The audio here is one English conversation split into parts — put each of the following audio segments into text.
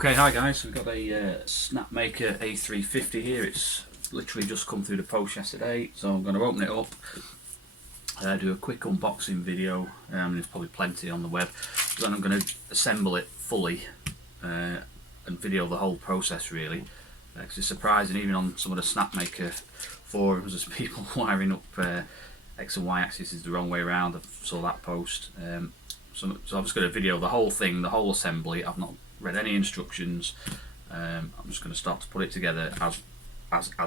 Okay, hi guys, we've got a Snapmaker A350 here. It's literally just come through the post yesterday, so I'm going to open it up, do a quick unboxing video. There's probably plenty on the web. Then I'm going to assemble it fully and video the whole process really. Because it's surprising, even on some of the Snapmaker forums, there's people wiring up X and Y axis is the wrong way around. I saw that post. So I'm just going to video the whole thing, the whole assembly. I've not read any instructions. I'm just going to start to put it together as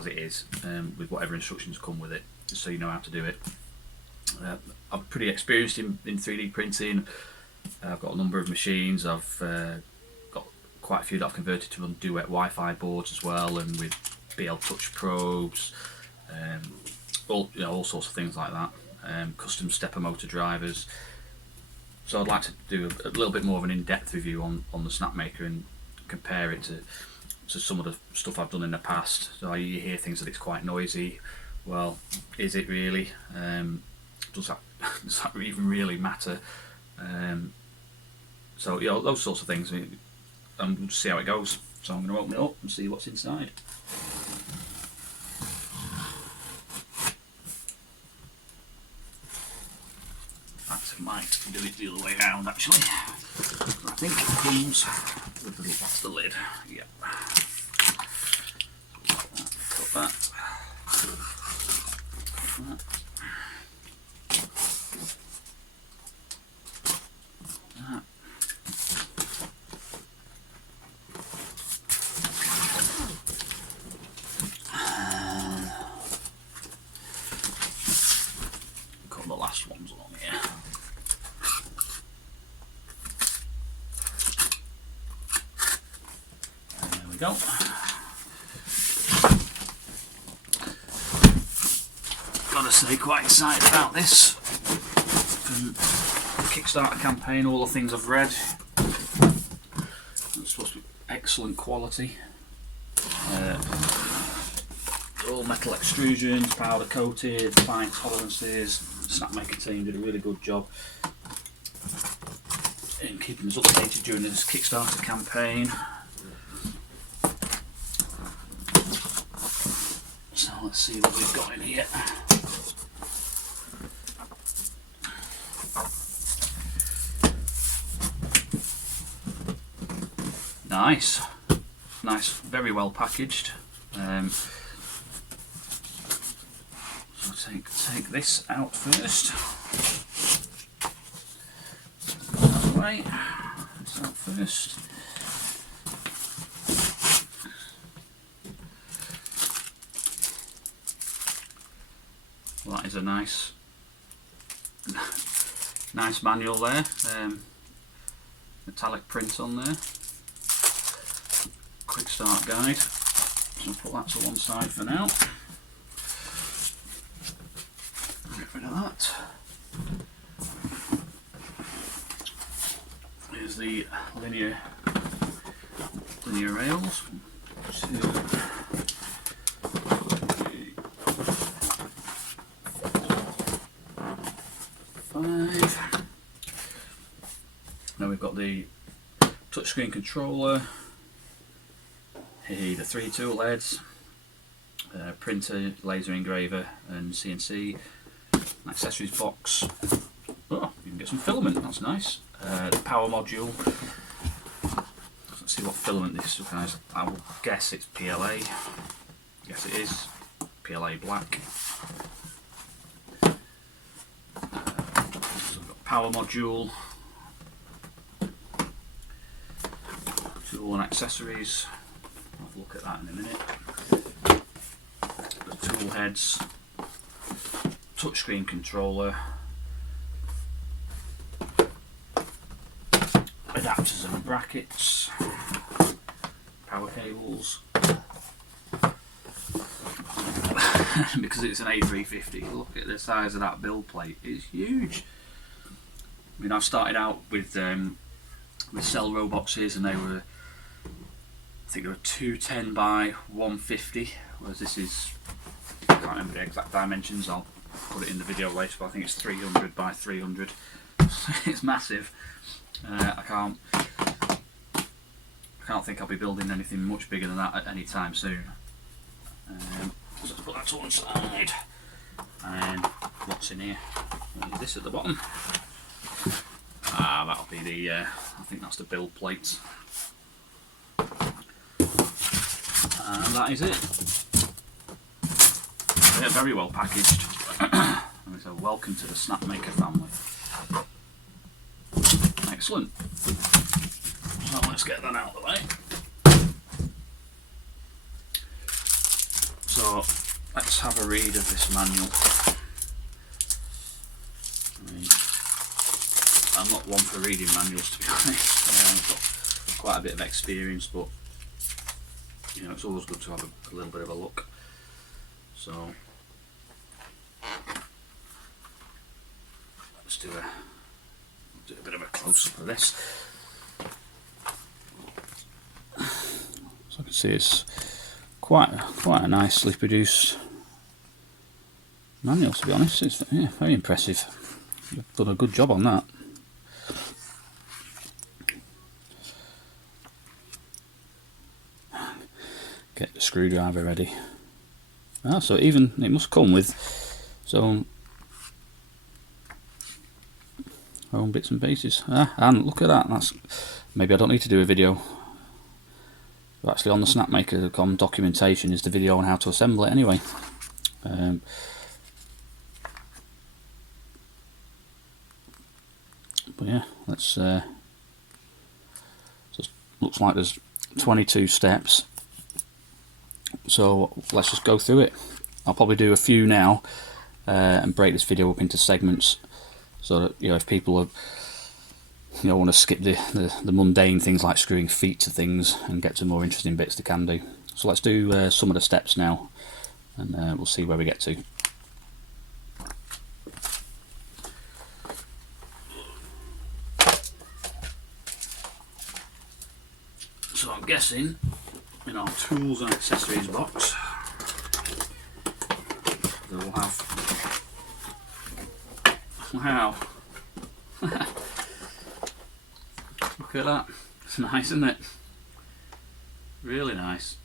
it is, with whatever instructions come with it, just so you know how to do it. I'm pretty experienced in 3D printing. I've got a number of machines. I've got quite a few that I've converted to run duetwifi boards as well, and with BL touch probes, all sorts of things like that. Custom stepper motor drivers. So I'd like to do a little bit more of an in-depth review on the Snapmaker and compare it to some of the stuff I've done in the past. So you hear things that it's quite noisy. Well, is it really? Does that even really matter? So those sorts of things. And we'll just see how it goes. So I'm going to open it up and see what's inside. I might do it the other way around actually. I think it comes with that's the lid. Yep. Cut that. Cut the last ones along here. Go. Gotta say, quite excited about this. From the Kickstarter campaign, all the things I've read, it's supposed to be excellent quality. All metal extrusions, powder coated, fine tolerances. The Snapmaker team did a really good job in keeping us updated during this Kickstarter campaign. So let's see what we've got in here. Nice, very well packaged. So take this out first. That way. This out first. Well, that is a nice manual there. Metallic print on there. Quick start guide. So I'll put that to one side for now. Get rid of that. Here's the linear rails. 1, 2, 5. Then we've got the touchscreen controller, the 3 tool heads, printer, laser engraver and CNC, an accessories box. Oh, you can get some filament, that's nice. The power module. Let's see what filament this is, guys. I will guess it's PLA. Yes it is. PLA black. Power module, tool and accessories. I'll have a look at that in a minute. The tool heads, touchscreen controller, adapters and brackets, power cables. Because it's an A350, look at the size of that build plate, it's huge. I mean, I've started out with cell row boxes, and they were, I think they were 210 by 150, whereas this is, I can't remember the exact dimensions, I'll put it in the video later, but I think it's 300 by 300. It's massive. I can't can't think I'll be building anything much bigger than that at any time soon. So let's put that to one side. And what's in here? This at the bottom. That'll be the, I think that's the build plate. And that is it. They're very well packaged. And so welcome to the Snapmaker family. Excellent. So let's get that out of the way. So let's have a read of this manual. I'm not one for reading manuals, to be honest. I've got quite a bit of experience, but you know, it's always good to have a little bit of a look. So let's do a bit of a close-up of this. So I can see it's quite a nicely produced manual, to be honest. It's very impressive. You've done a good job on that. Get the screwdriver ready. So even it must come with its own bits and pieces. And look at that. That's maybe I don't need to do a video. But actually, on the Snapmaker.com documentation is the video on how to assemble it anyway. But yeah, let's. Just looks like there's 22 steps. So let's just go through it. I'll probably do a few now and break this video up into segments, so that, you know, if people are, you know, want to skip the mundane things like screwing feet to things and get to more interesting bits, they can do. So let's do some of the steps now, and we'll see where we get to. So I'm guessing in our tools and accessories box they will have, wow, look at that, it's nice, isn't it? Really nice.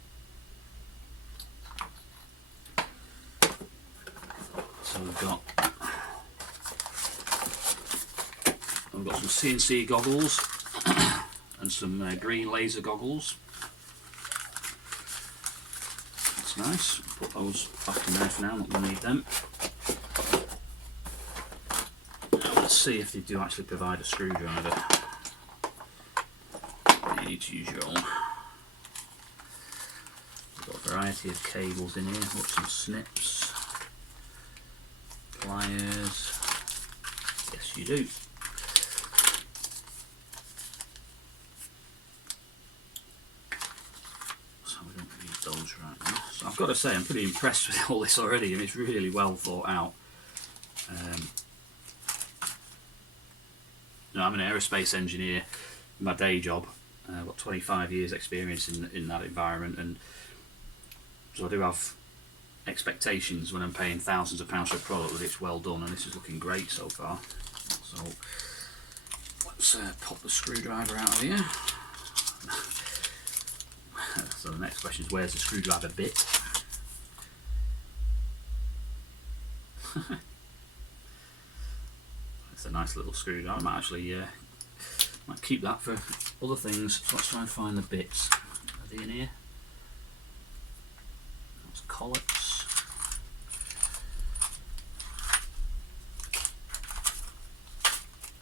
So we've got some CNC goggles and some green laser goggles. That's nice. Put those back in there for now, not going to need them. Now let's see if they do actually provide a screwdriver. You need to use your own. We've got a variety of cables in here. Got some snips, pliers. Yes, you do. Right now. So I've got to say I'm pretty impressed with all this already, and it's really well thought out. You know, I'm an aerospace engineer in my day job. I've got 25 years experience in that environment, and so I do have expectations when I'm paying thousands of pounds for a product that it's well done, and this is looking great so far. So let's pop the screwdriver out of here. So the next question is, where's the screwdriver bit? It's a nice little screwdriver. I might actually might keep that for other things. So let's try and find the bits. Are they in here? Those collets.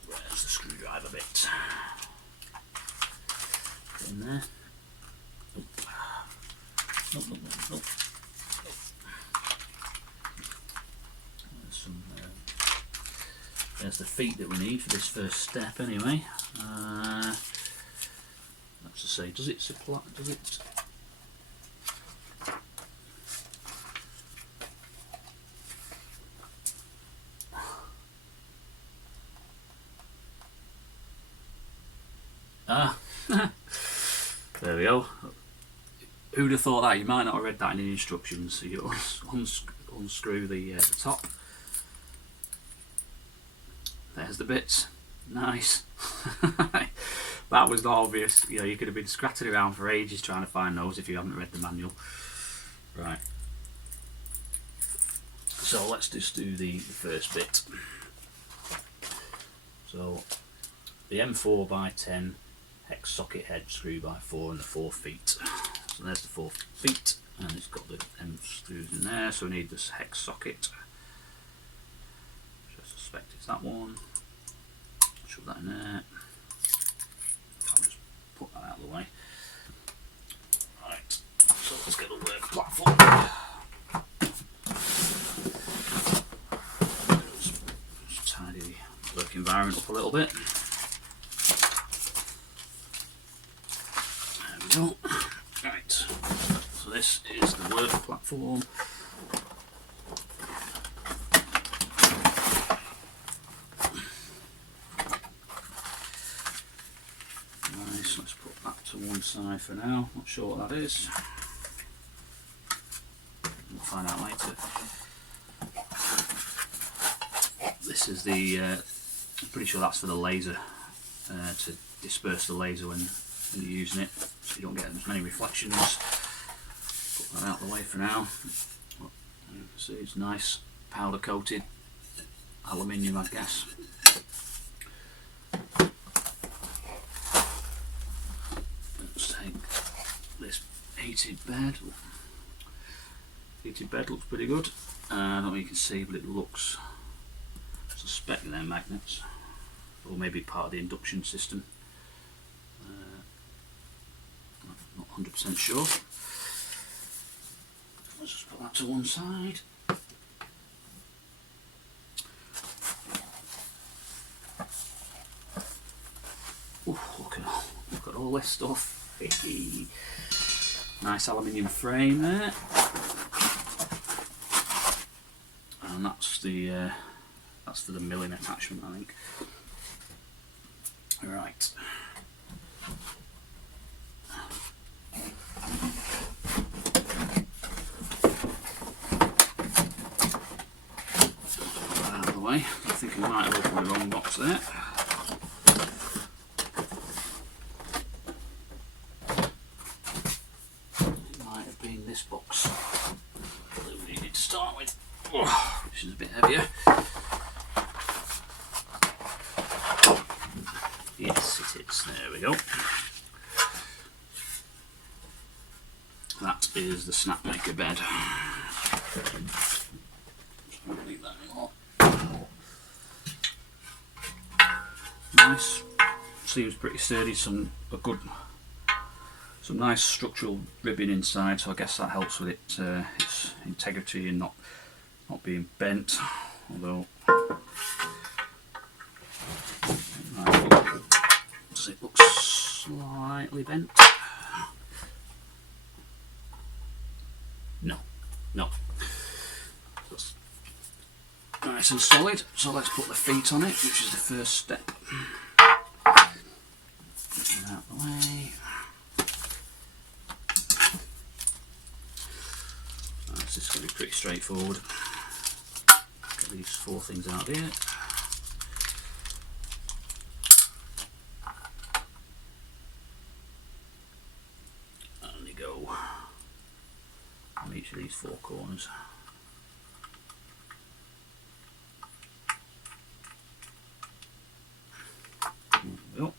Where's the screwdriver bit? In there. Nope. There's the feet that we need for this first step anyway. Let's just say, does it supply, does it? There we go. Who'd have thought that? You might not have read that in the instructions. So you unscrew the top. There's the bits. Nice. That was not obvious. You know, you could have been scratching around for ages trying to find those if you haven't read the manual. Right. So let's just do the first bit. So the M4x10 hex socket head screw by 4 and the 4 feet. So there's the 4 feet, and it's got the M screws in there. So we need this hex socket. I suspect it's that one. Shove that in there. I'll just put that out of the way. Right, so let's get the work platform. Just tidy the work environment up a little bit. There we go. Right, so this is the work platform. Let's put that to one side for now. Not sure what that is. We'll find out later. This is the. I'm pretty sure that's for the laser to disperse the laser when you're using it, so you don't get as many reflections. Put that out of the way for now. You can see it's nice powder coated aluminium, I guess. This heated bed. Heated bed looks pretty good. I don't know if you can see, but it looks. I suspect they're magnets, or maybe part of the induction system. Not 100% sure. Let's just put that to one side. Ooh, look at all this stuff. Nice aluminium frame there, and that's for the milling attachment, I think. Right. Out of the way. I think I might have opened the wrong box there. This box that we needed to start with, which is a bit heavier. Yes, it is. There we go. That is the Snapmaker bed. Leave that anymore. Nice. Seems pretty sturdy. Some nice structural ribbing inside, so I guess that helps with its integrity and not being bent. Although, does it look slightly bent? No. That's nice and solid. So let's put the feet on it, which is the first step. Get that out of the way. This is going to be pretty straightforward. Get these 4 things out here. And they go on each of these 4 corners. There we go.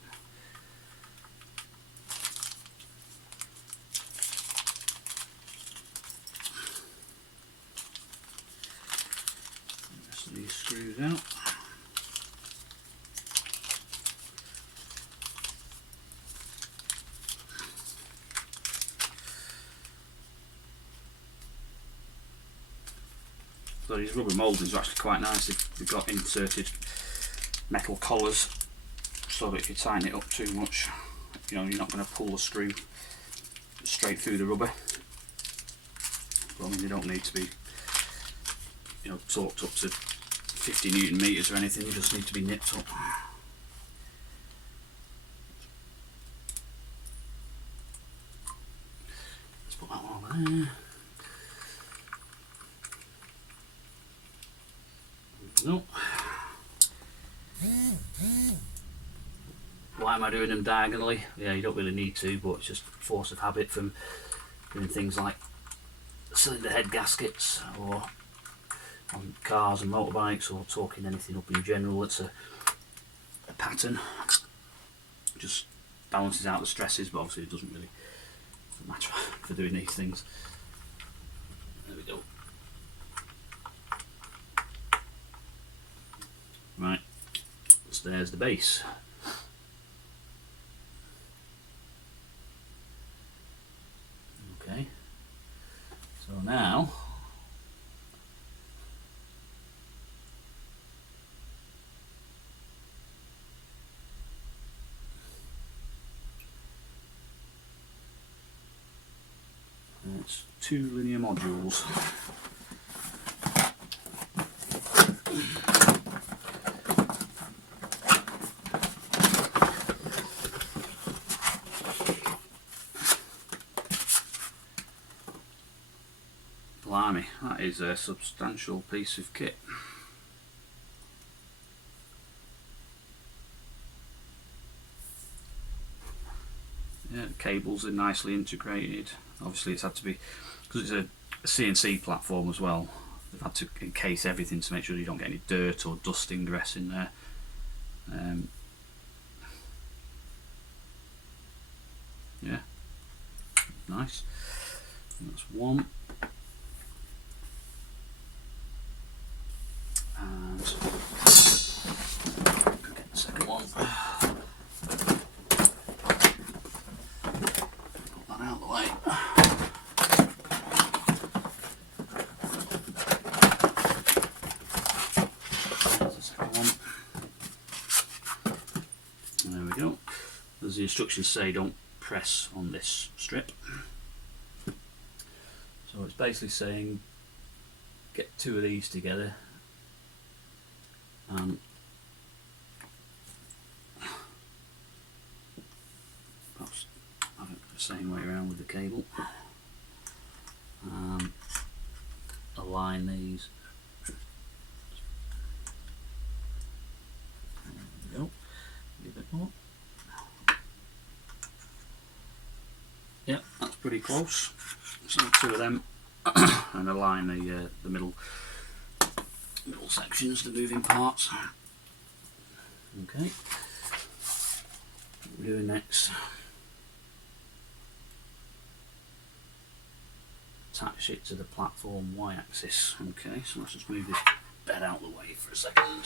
These screws out. So these rubber mouldings are actually quite nice. They've got inserted metal collars, so that if you tighten it up too much, you know, you're not going to pull the screw straight through the rubber. But I mean, they don't need to be, you know, torqued up to 50 Newton meters or anything. They just need to be nipped up. Let's put that one over there. No. why am I doing them diagonally? Yeah, you don't really need to, but it's just force of habit from doing things like cylinder head gaskets, or on cars and motorbikes, or talking anything up in general. It's a pattern, just balances out the stresses, but obviously it doesn't really matter for doing these things. There we go. Right, so there's the base. Okay, so now it's 2 linear modules. Blimey, that is a substantial piece of kit. Yeah, the cables are nicely integrated. Obviously it's had to be, because it's a CNC platform as well, they've had to encase everything to make sure you don't get any dirt or dust ingress in there. Yeah, nice. That's one. And get the second one. Put that out of the way. There's the second one. There we go. As the instructions say, don't press on this strip. So it's basically saying get 2 of these together and perhaps have it the same way around with the cable. Align these. There we go. Give it more. Yep, that's pretty close. So 2 of them, and align the middle sections, the moving parts. Okay. What we're doing next? Attach it to the platform y-axis. Okay, so let's just move this bed out of the way for a second.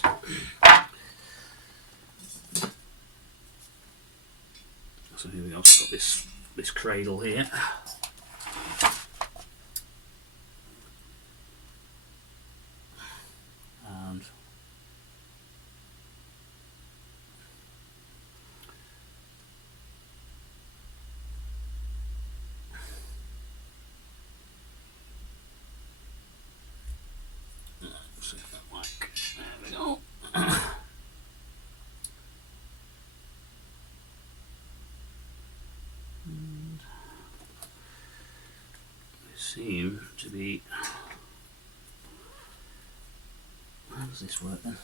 So here we go. So I've got this cradle here. And see if that works. There we go. And they seem to be. How does this work then?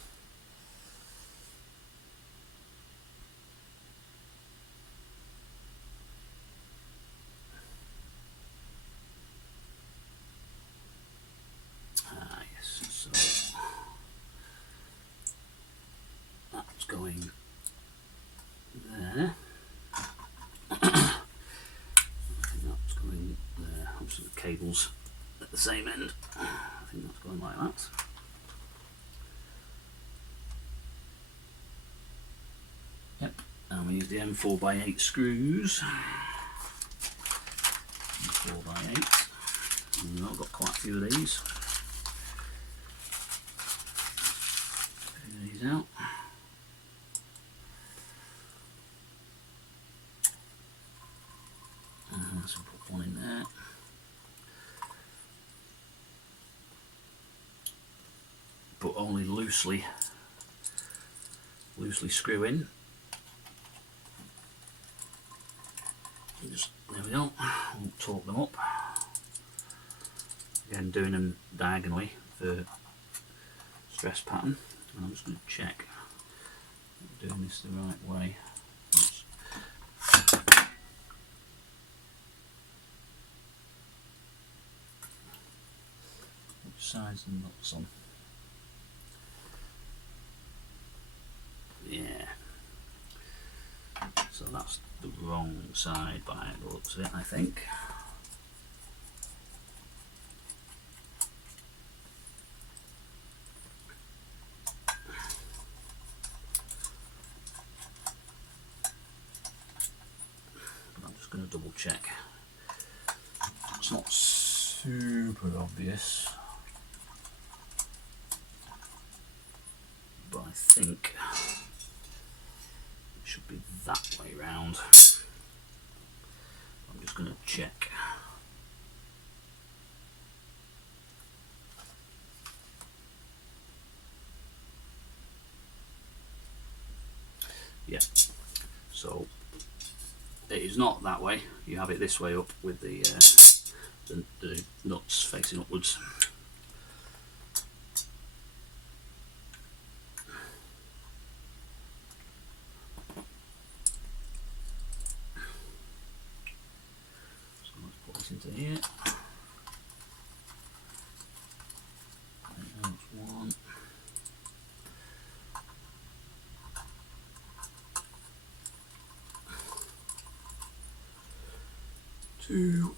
Ah, yes, so that's going there. I think that's going there. Obviously the cable's at the same end. I think that's going like that. Yep, and we use the M4x8 screws. M4x8. I've got quite a few of these. Take these out. So put one in there. But only loosely screw in. Just, there we go. We'll torque them up. Again, doing them diagonally for stress pattern. And I'm just going to check I'm doing this the right way. Just side's the nuts on? Yeah. So that's the wrong side by the looks of it, I think. I'm just going to double check. It's not super obvious, but I think it should be that way round. I'm just going to check. Yeah, so it is not that way. You have it this way up with the nuts facing upwards. So let's put this into here. There's one. Two.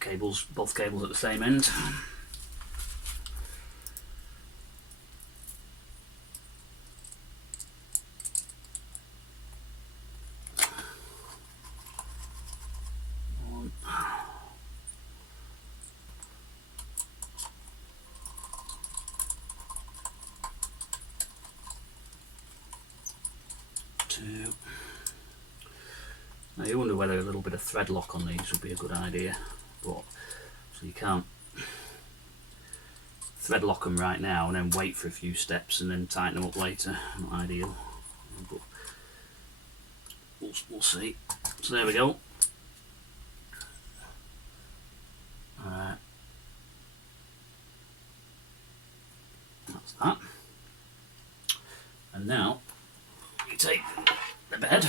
Cables, both cables at the same end. One. Two. Now you wonder whether a little bit of thread lock on these would be a good idea, but so you can't thread lock them right now and then wait for a few steps and then tighten them up later. Not ideal, but we'll see. So there we go. That's that. And now you take the bed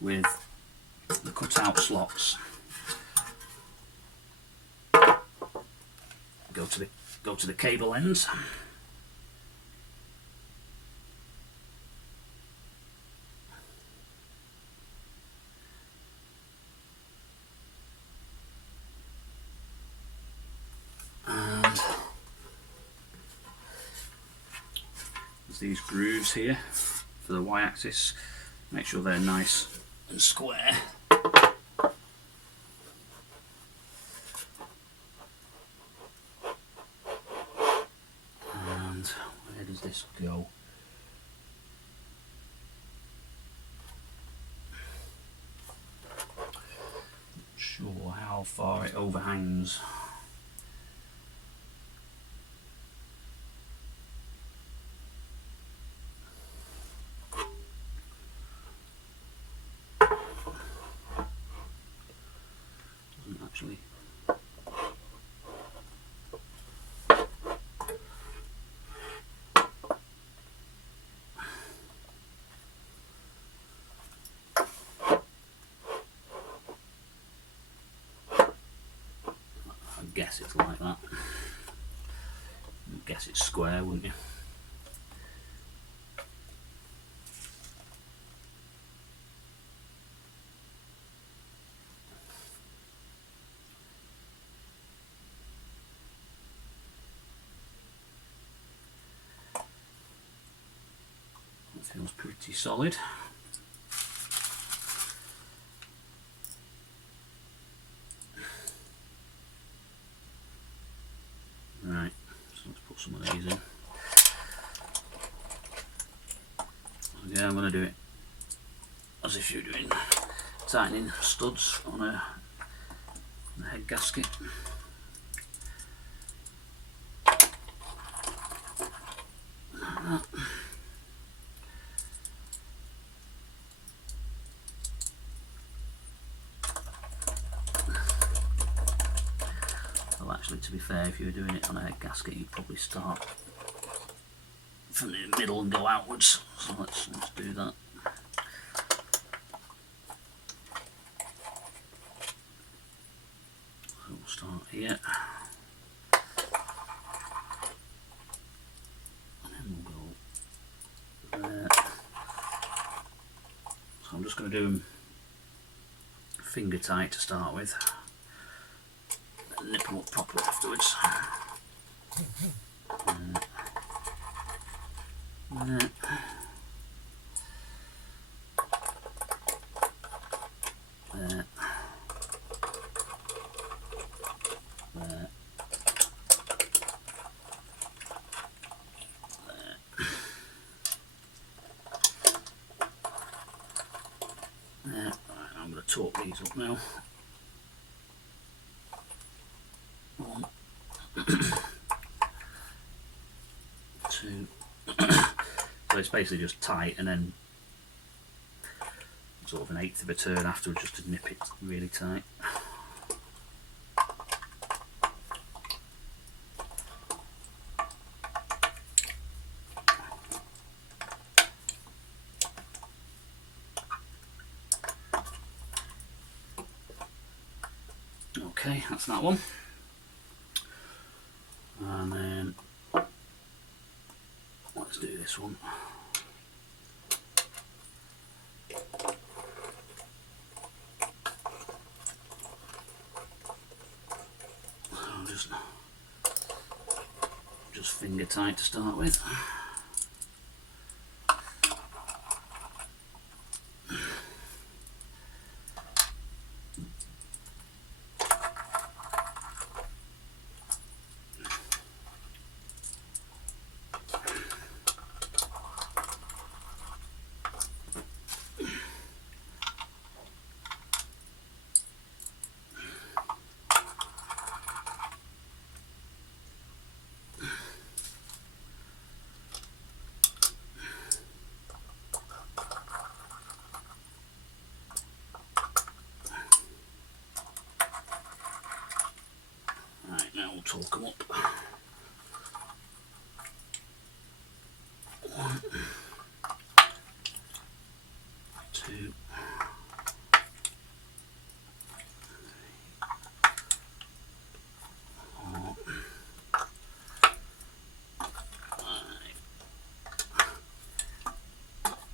with the cut-out slots. Go to the cable ends. And there's these grooves here for the y-axis. Make sure they're nice and square. And where does this go? Not sure how far it overhangs. Actually, I guess it's like that. I guess it's square, wouldn't you? That feels pretty solid. Right, so let's put some of these in. Yeah, I'm going to do it as if you're doing tightening studs on a head gasket. actually, to be fair, if you were doing it on a head gasket, you'd probably start from the middle and go outwards. So let's do that. So we'll start here. And then we'll go there. So I'm just going to do them finger tight to start with. And nip them up properly afterwards. There. There. There. There. Right, I'm going to torque these up now. One. Two. So it's basically just tight and then sort of an eighth of a turn afterwards just to nip it really tight. Okay, that's that one. And then let's do this one. So just finger tight to start with. Now we'll torque them up. One, two, four, 5,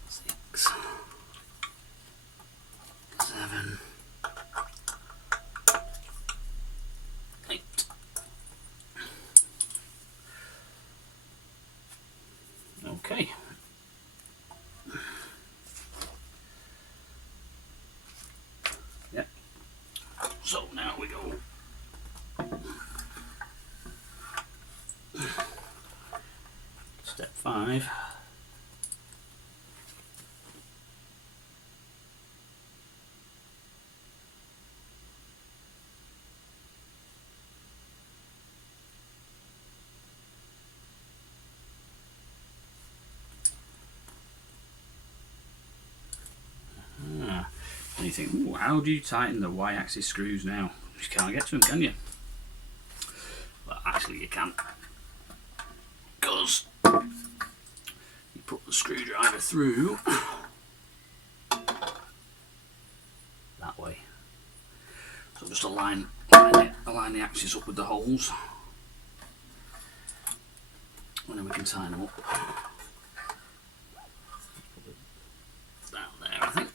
6, 7, 8. Okay. Yep. So now we go. Step 5. And you think, ooh, how do you tighten the Y-axis screws now? You can't get to them, can you? Well, actually you can. Because you put the screwdriver through that way. So just align the axis up with the holes. And then we can tighten them up. Down there, I think.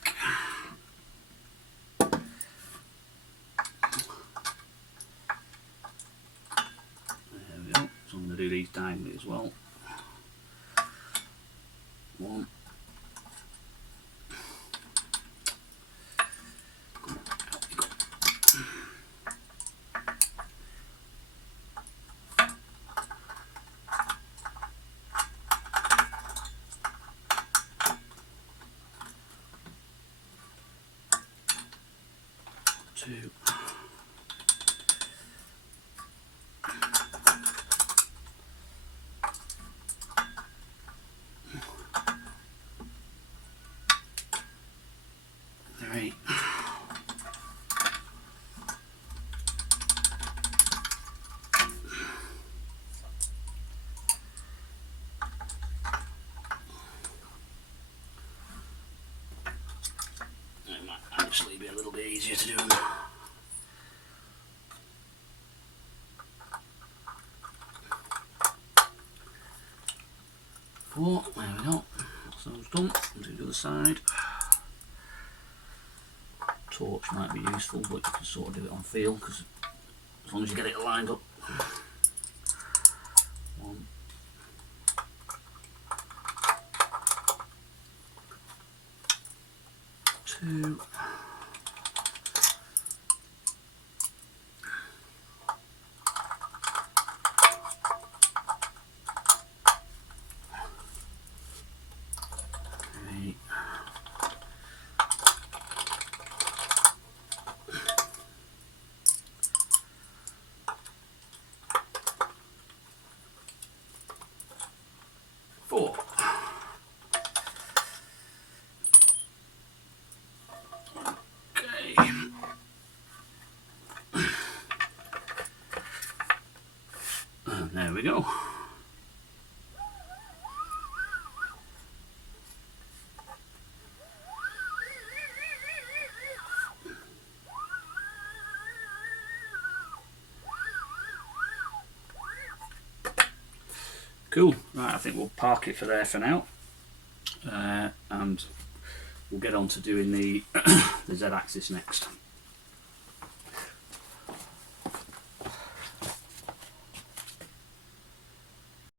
There we go. So I'm going to do these diagonally as well. One. Two. Three. actually be a little bit easier to do. Four, there we go. That's those done. Do the other side. Torch might be useful, but you can sort of do it on feel, because as long as you get it lined up. One, two, three, four. Okay. And there we go. Cool. Right, I think we'll park it for there for now, and we'll get on to doing the the Z-axis next.